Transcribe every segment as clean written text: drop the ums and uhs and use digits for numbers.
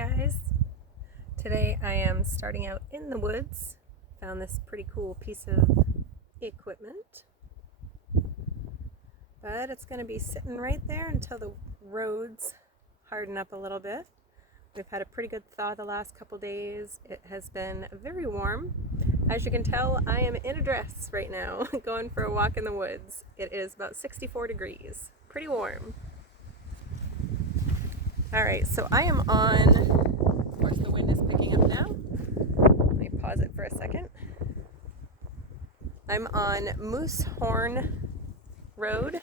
guys, today I am starting out in the woods. Found this pretty cool piece of equipment, but it's going to be sitting right there until the roads harden up a little bit. We've had a pretty good thaw the last couple days. It has been very warm. As you can tell, I am in a dress right now going for a walk in the woods. It is about 64 degrees, pretty warm. Alright, so I am on, of course the wind is picking up now. Let me pause it for a second. I'm on Moosehorn Road,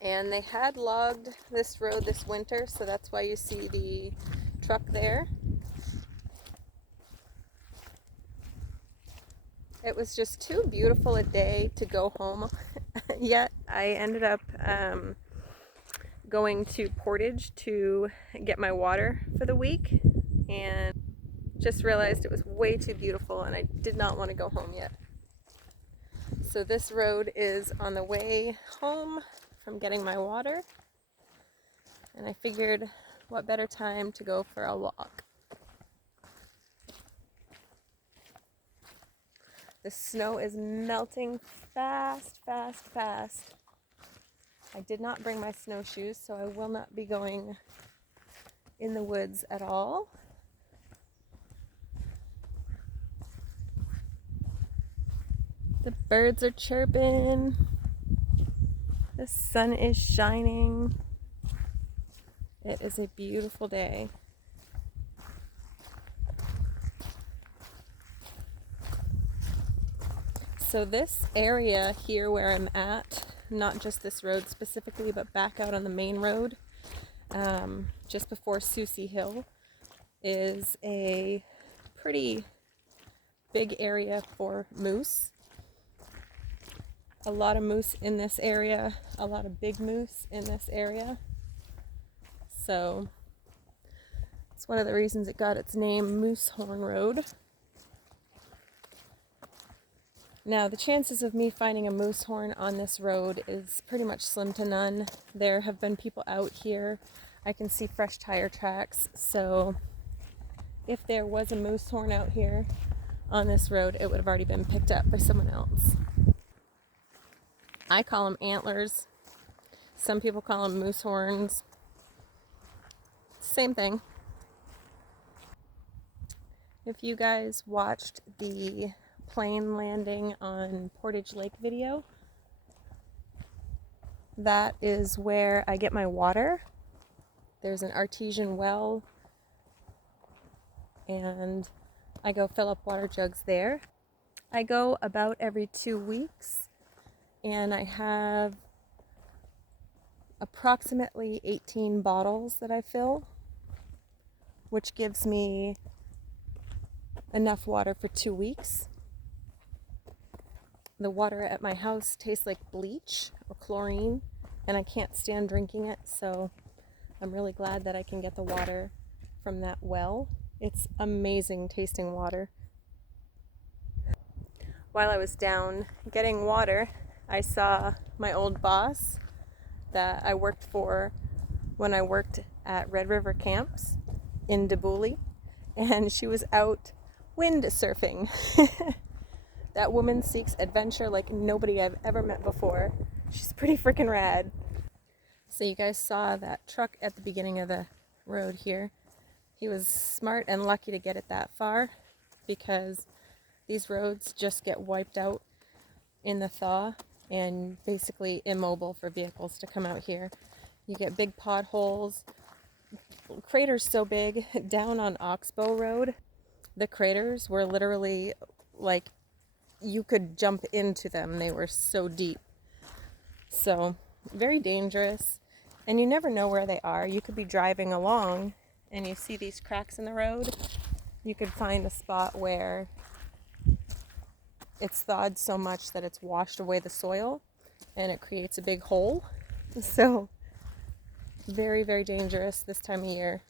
and they had logged this road this winter, so that's why you see the truck there. It was just too beautiful a day to go home, yet I ended up going to Portage to get my water for the week, and just realized it was way too beautiful and I did not want to go home yet. So this road is on the way home from getting my water, and I figured what better time to go for a walk. The snow is melting fast, fast, fast. I did not bring my snowshoes, so I will not be going in the woods at all. The birds are chirping. The sun is shining. It is a beautiful day. So this area here where I'm at, not just this road specifically, but back out on the main road, just before Susie Hill, is a pretty big area for moose. A lot of moose in this area, a lot of big moose in this area. So it's one of the reasons it got its name, Moosehorn Road. Now, the chances of me finding a moose horn on this road is pretty much slim to none. There have been people out here. I can see fresh tire tracks, so if there was a moose horn out here on this road, it would have already been picked up by someone else. I call them antlers. Some people call them moose horns. Same thing. If you guys watched the plane landing on Portage Lake video, that is where I get my water. There's an artesian well, and I go fill up water jugs there. I go about every 2 weeks, and I have approximately 18 bottles that I fill, which gives me enough water for 2 weeks. The water at my house tastes like bleach or chlorine, and I can't stand drinking it, so I'm really glad that I can get the water from that well. It's amazing tasting water. While I was down getting water, I saw my old boss that I worked for when I worked at Red River Camps in Dabooley, and she was out wind surfing. That woman seeks adventure like nobody I've ever met before. She's pretty freaking rad. So you guys saw that truck at the beginning of the road here. He was smart and lucky to get it that far, because these roads just get wiped out in the thaw and basically immobile for vehicles to come out here. You get big potholes, craters so big. Down on Oxbow Road, the craters were literally like you could jump into them. They were so deep. So very dangerous, and you never know where they are. You could be driving along and you see these cracks in the road. You could find a spot where it's thawed so much that it's washed away the soil and it creates a big hole. So very, very dangerous this time of year.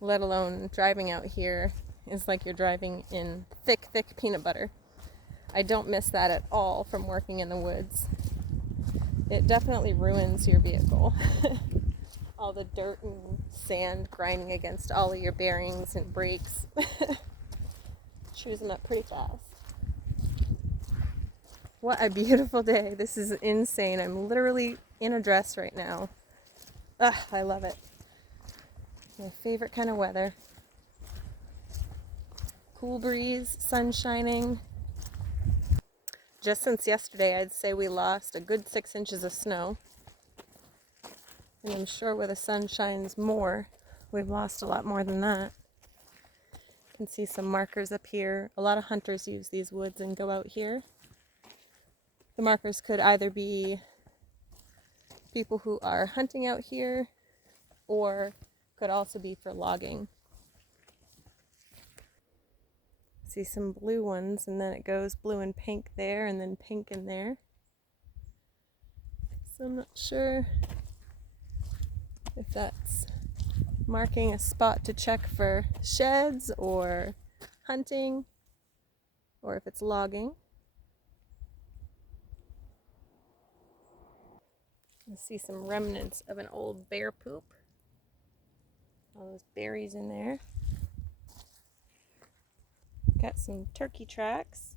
Let alone driving out here is like you're driving in thick, thick peanut butter. I don't miss that at all from working in the woods. It definitely ruins your vehicle. all the dirt and sand grinding against all of your bearings and brakes. Chews them up pretty fast. What a beautiful day. This is insane. I'm literally in a dress right now. Ugh, I love it. My favorite kind of weather. Cool breeze, sun shining. Just since yesterday, I'd say we lost a good 6 inches of snow. And I'm sure where the sun shines more, we've lost a lot more than that. You can see some markers up here. A lot of hunters use these woods and go out here. The markers could either be people who are hunting out here, or could also be for logging. See some blue ones, and then it goes blue and pink there, and then pink in there. So I'm not sure if that's marking a spot to check for sheds or hunting, or if it's logging. I see some remnants of an old bear poop. All those berries in there. Got some turkey tracks.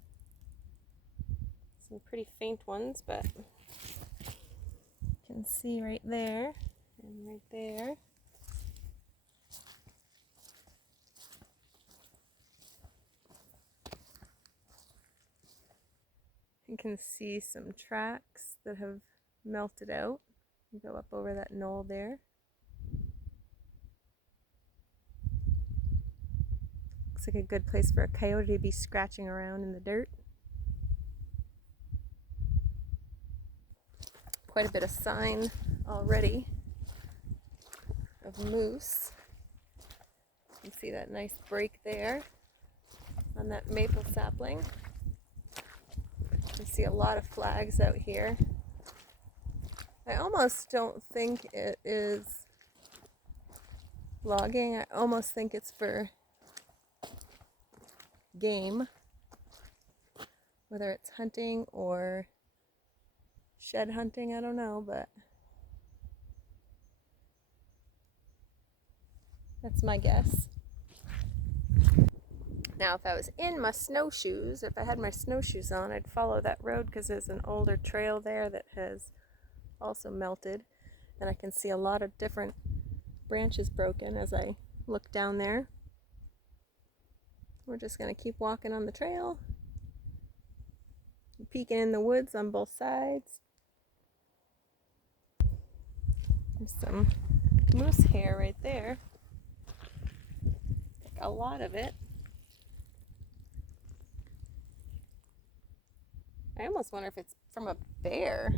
Some pretty faint ones, but you can see right there and right there. You can see some tracks that have melted out. You go up over that knoll there. Looks like a good place for a coyote to be scratching around in the dirt. Quite a bit of sign already of moose. You can see that nice break there on that maple sapling. You see a lot of flags out here. I almost don't think it is logging. I almost think it's for game, whether it's hunting or shed hunting, I don't know, but that's my guess. Now, if I was in my snowshoes, if I had my snowshoes on, I'd follow that road because there's an older trail there that has also melted, and I can see a lot of different branches broken as I look down there. We're just going to keep walking on the trail, peeking in the woods on both sides. There's some moose hair right there. A lot of it. I almost wonder if it's from a bear.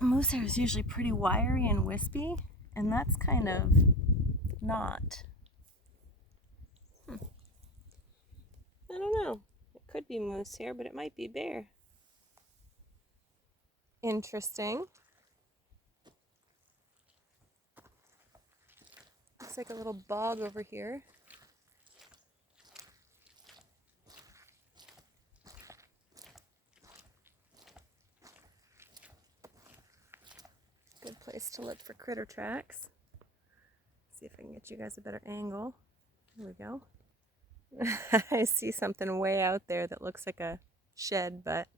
Moose hair is usually pretty wiry and wispy, and that's kind of not. I don't know. It could be moose hair, but it might be bear. Interesting. Looks like a little bog over here. Good place to look for critter tracks. See if I can get you guys a better angle. There we go. I see something way out there that looks like a shed, but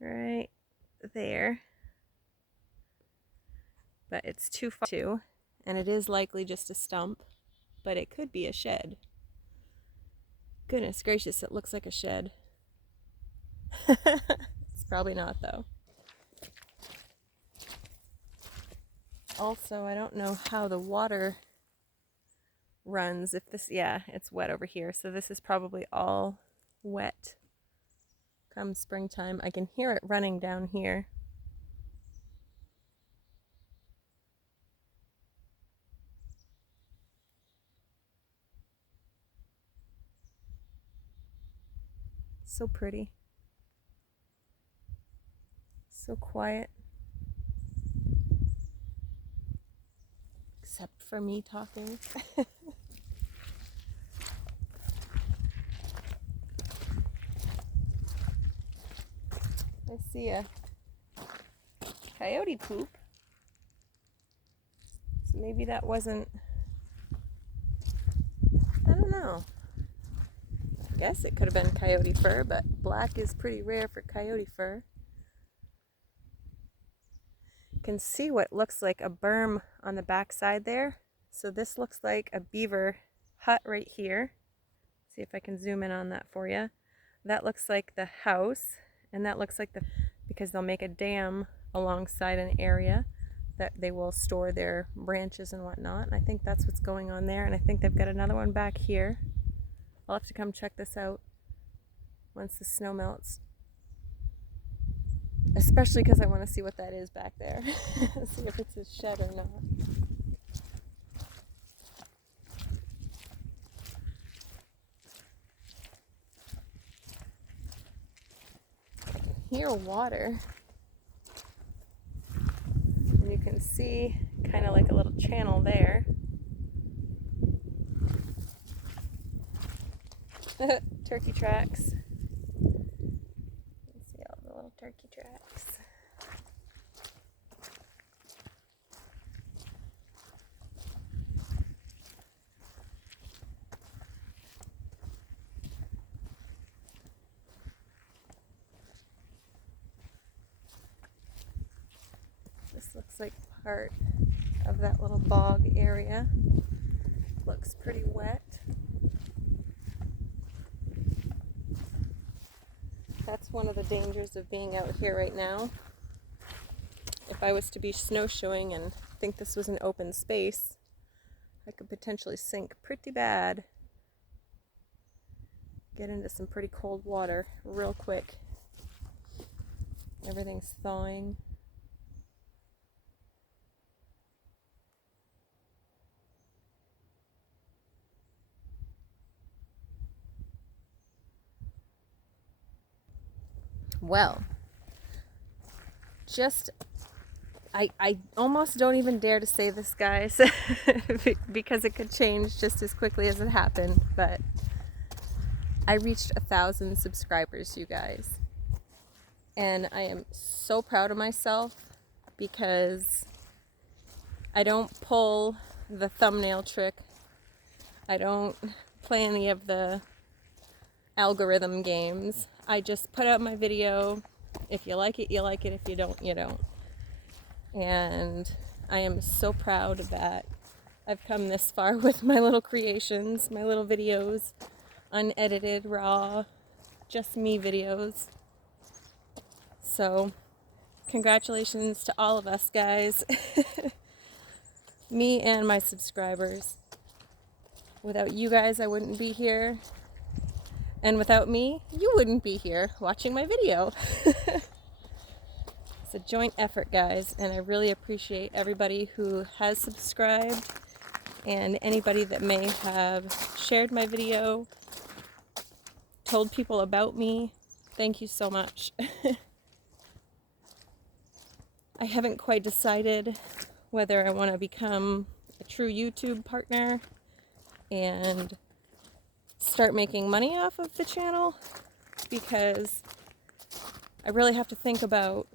right there. But it's too far to, and it is likely just a stump, but it could be a shed. Goodness gracious, it looks like a shed. It's probably not, though. Also, I don't know how the water runs. If this, yeah, it's wet over here, so this is probably all wet come springtime. I can hear it running down here. So pretty. So quiet. Except for me talking. I see a coyote poop. So maybe that wasn't, I don't know. I guess it could have been coyote fur, but black is pretty rare for coyote fur. You can see what looks like a berm on the back side there. So this looks like a beaver hut right here. See if I can zoom in on that for you. That looks like the house, and that looks like because they'll make a dam alongside an area that they will store their branches and whatnot. And I think that's what's going on there. And I think they've got another one back here. I'll have to come check this out once the snow melts. Especially because I want to see what that is back there. See if it's a shed or not. I can hear water. And you can see kind of like a little channel there. Turkey tracks. You can see all the little turkey tracks. This looks like part of that little bog area. Looks pretty wet. That's one of the dangers of being out here right now. If I was to be snowshoeing and think this was an open space, I could potentially sink pretty bad. Get into some pretty cold water real quick. Everything's thawing. Well, I almost don't even dare to say this, guys, because it could change just as quickly as it happened, but I reached 1,000 subscribers, you guys, and I am so proud of myself because I don't pull the thumbnail trick. I don't play any of the algorithm games. I just put out my video. If you like it, you like it. If you don't, you don't. And I am so proud that I've come this far with my little creations, my little videos, unedited, raw, just me videos. So, congratulations to all of us, guys. Me and my subscribers. Without you guys, I wouldn't be here. And without me, you wouldn't be here watching my video. It's a joint effort, guys, and I really appreciate everybody who has subscribed and anybody that may have shared my video, told people about me. Thank you so much. I haven't quite decided whether I want to become a true YouTube partner and start making money off of the channel, because I really have to think about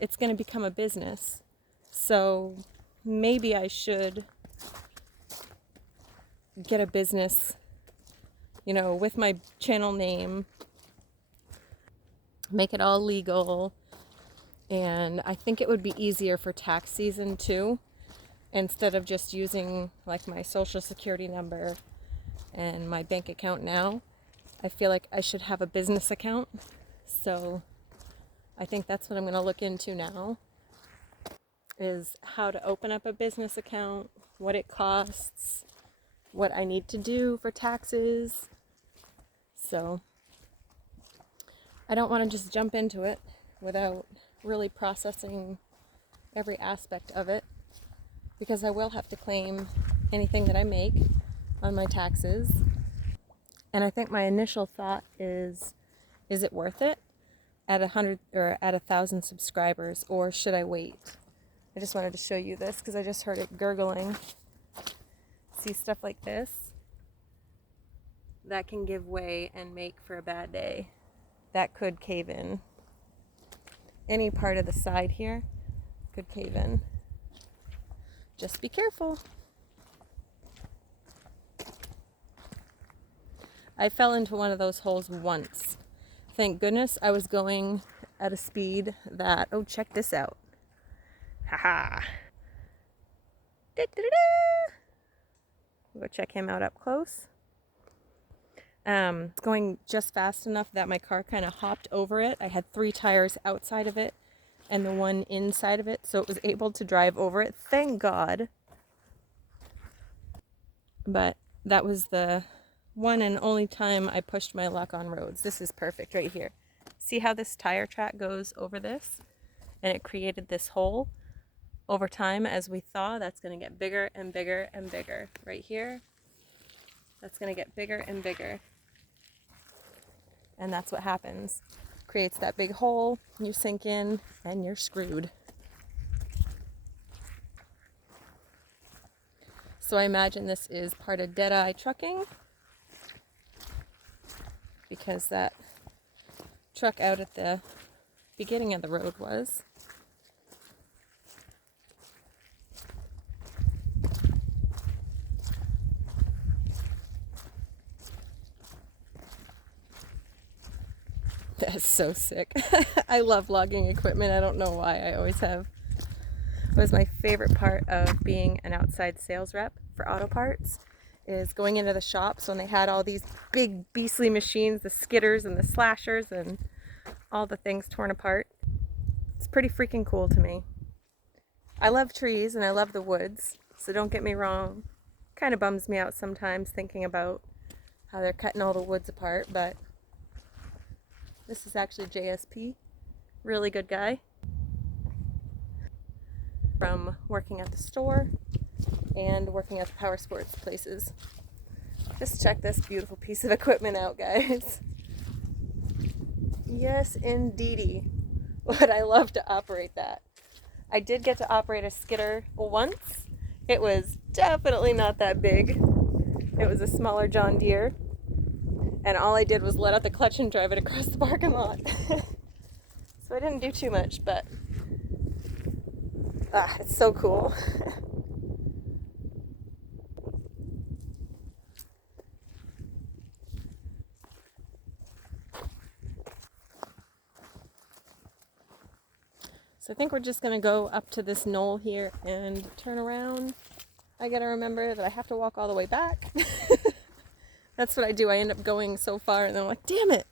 it's going to become a business. So maybe I should get a business, you know, with my channel name, make it all legal, and I think it would be easier for tax season too, instead of just using like my social security number and my bank account now. I feel like I should have a business account. So I think that's what I'm going to look into now, is how to open up a business account, what it costs, what I need to do for taxes. So I don't want to just jump into it without really processing every aspect of it, because I will have to claim anything that I make on my taxes. And I think my initial thought is it worth it at 100 or at 1,000 subscribers, or should I wait? I just wanted to show you this because I just heard it gurgling. See stuff like this? That can give way and make for a bad day. That could cave in. any part of the side here could cave in. Just be careful. I fell into one of those holes once. Thank goodness I was going at a speed that, oh, check this out. Haha. We'll go check him out up close. It's going just fast enough that my car kind of hopped over it. I had 3 tires outside of it and the one inside of it, so it was able to drive over it. Thank God. But that was the one and only time I pushed my luck on roads. This is perfect right here. See how this tire track goes over this? And it created this hole. Over time, as we thaw, that's going to get bigger and bigger and bigger. Right here, that's going to get bigger and bigger. And that's what happens. Creates that big hole, you sink in, and you're screwed. So I imagine this is part of Deadeye Trucking, because that truck out at the beginning of the road was. That's so sick. I love logging equipment. I don't know why. I always have. It was my favorite part of being an outside sales rep for auto parts, is going into the shops when they had all these big beastly machines, the skidders and the slashers and all the things torn apart. It's pretty freaking cool to me. I love trees and I love the woods, so don't get me wrong. Kind of bums me out sometimes thinking about how they're cutting all the woods apart, but this is actually JSP. Really good guy. From working at the store and working at the power sports places. Just check this beautiful piece of equipment out, guys. Yes, indeedy. Would I love to operate that? I did get to operate a skidder once. It was definitely not that big. It was a smaller John Deere. And all I did was let out the clutch and drive it across the parking lot. So I didn't do too much, but it's so cool. So I think we're just going to go up to this knoll here and turn around. I got to remember that I have to walk all the way back. That's what I do. I end up going so far and then I'm like, damn it,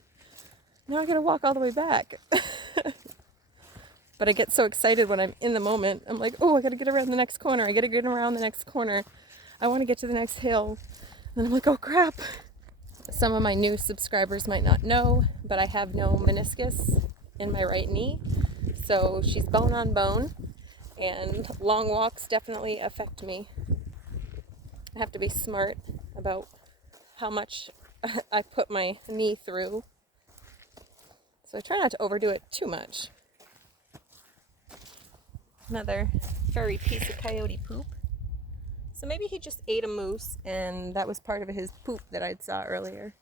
now I got to walk all the way back. But I get so excited when I'm in the moment. I'm like, oh, I got to get around the next corner. I got to get around the next corner. I want to get to the next hill. And I'm like, oh crap. Some of my new subscribers might not know, but I have no meniscus in my right knee. So she's bone on bone, and long walks definitely affect me. I have to be smart about how much I put my knee through. So I try not to overdo it too much. Another furry piece of coyote poop. So maybe he just ate a moose and that was part of his poop that I saw earlier.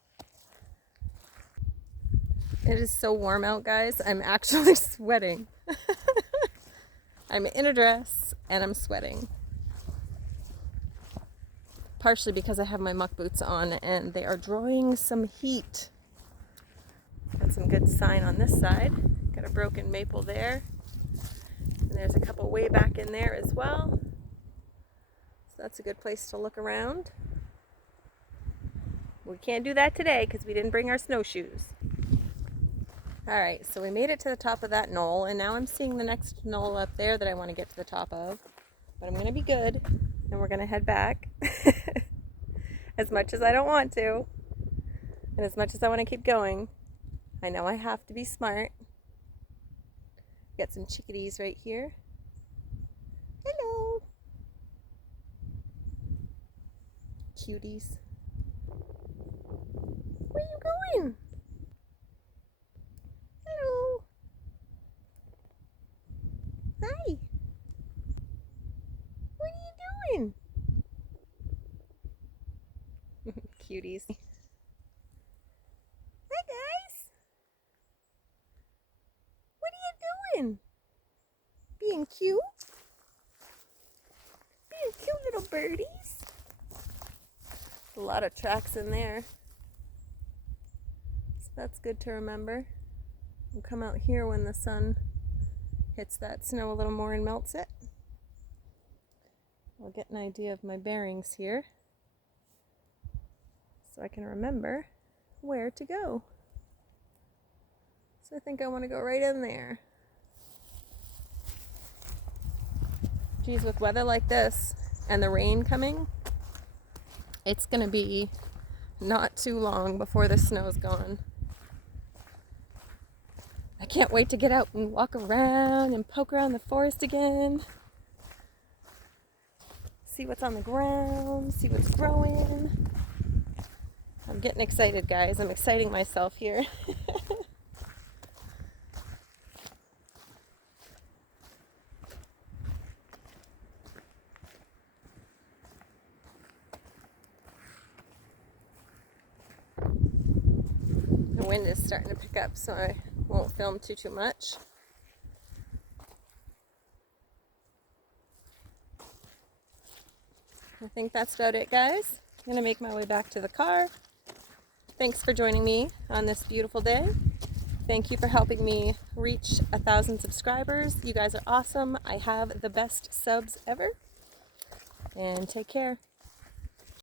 It is so warm out, guys. I'm actually sweating. I'm in a dress and I'm sweating. Partially because I have my muck boots on and they are drawing some heat. Got some good sign on this side. Got a broken maple there. And there's a couple way back in there as well. So that's a good place to look around. We can't do that today because we didn't bring our snowshoes. Alright, so we made it to the top of that knoll, and now I'm seeing the next knoll up there that I want to get to the top of. But I'm going to be good, and we're going to head back. As much as I don't want to, and as much as I want to keep going, I know I have to be smart. Got some chickadees right here. Hello. Cuties. Where are you going? Hello. Hi. What are you doing? Cuties. Hi guys. What are you cute. Being cute little birdies. A lot of tracks in there. So that's good to remember. We'll come out here when the sun hits that snow a little more and melts it. I'll get an idea of my bearings here so I can remember where to go. So I think I want to go right in there. Geez, with weather like this and the rain coming, it's going to be not too long before the snow's gone. I can't wait to get out and walk around and poke around the forest again. See what's on the ground, see what's growing. I'm getting excited, guys. I'm exciting myself here. The wind is starting to pick up, so I won't film too much. I think that's about it, guys. I'm gonna make my way back to the car. Thanks for joining me on this beautiful day. Thank you for helping me reach 1,000 subscribers. You guys are awesome. I have the best subs ever. And take care.